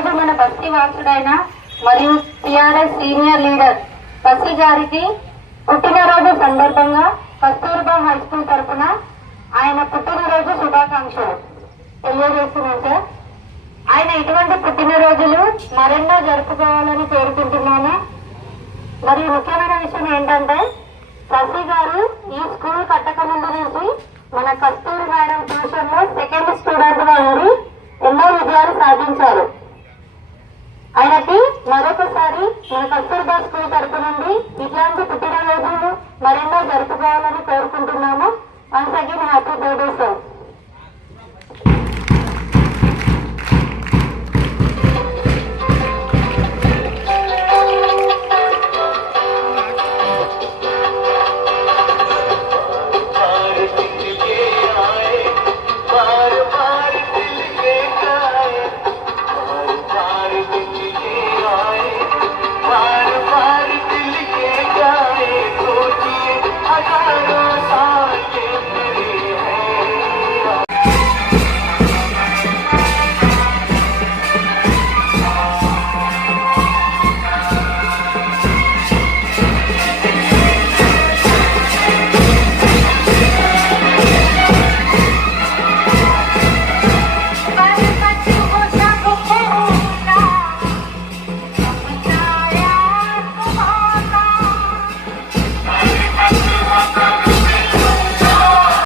ఈరోజు మన బస్తీ వాసుడైన మరియు టిఆర్ఎస్ సీనియర్ లీడర్ బస్తీ గారికి పుట్టినరోజు సందర్భంగా కస్తూర్బా హై స్కూల్ తరఫున ఆయన పుట్టినరోజు శుభాకాంక్షలు తెలియజేస్తున్నాం సార్. ఆయన ఇటువంటి పుట్టినరోజులు మరెన్నో జరుపుకోవాలని కోరుకుంటున్నాను. మరియు ముఖ్యమైన విషయం ఏంటంటే బస్తీ గారు ఈ స్కూల్ కట్టక ముందు నుంచి మన కస్తూరి మేడం ట్యూషన్ లో సెకండ్ స్టూడెంట్ గా ఉండి ఎన్నో విజయాలు సాధించారు. ఆయనకి మరొకసారి మన కస్తూర్బా స్కూల్ తరపు నుండి ఇట్లాంటి పుట్టినరోజులు మరెన్నో జరుపుకోవాలని కోరుకుంటున్నాము. Once again happy birthday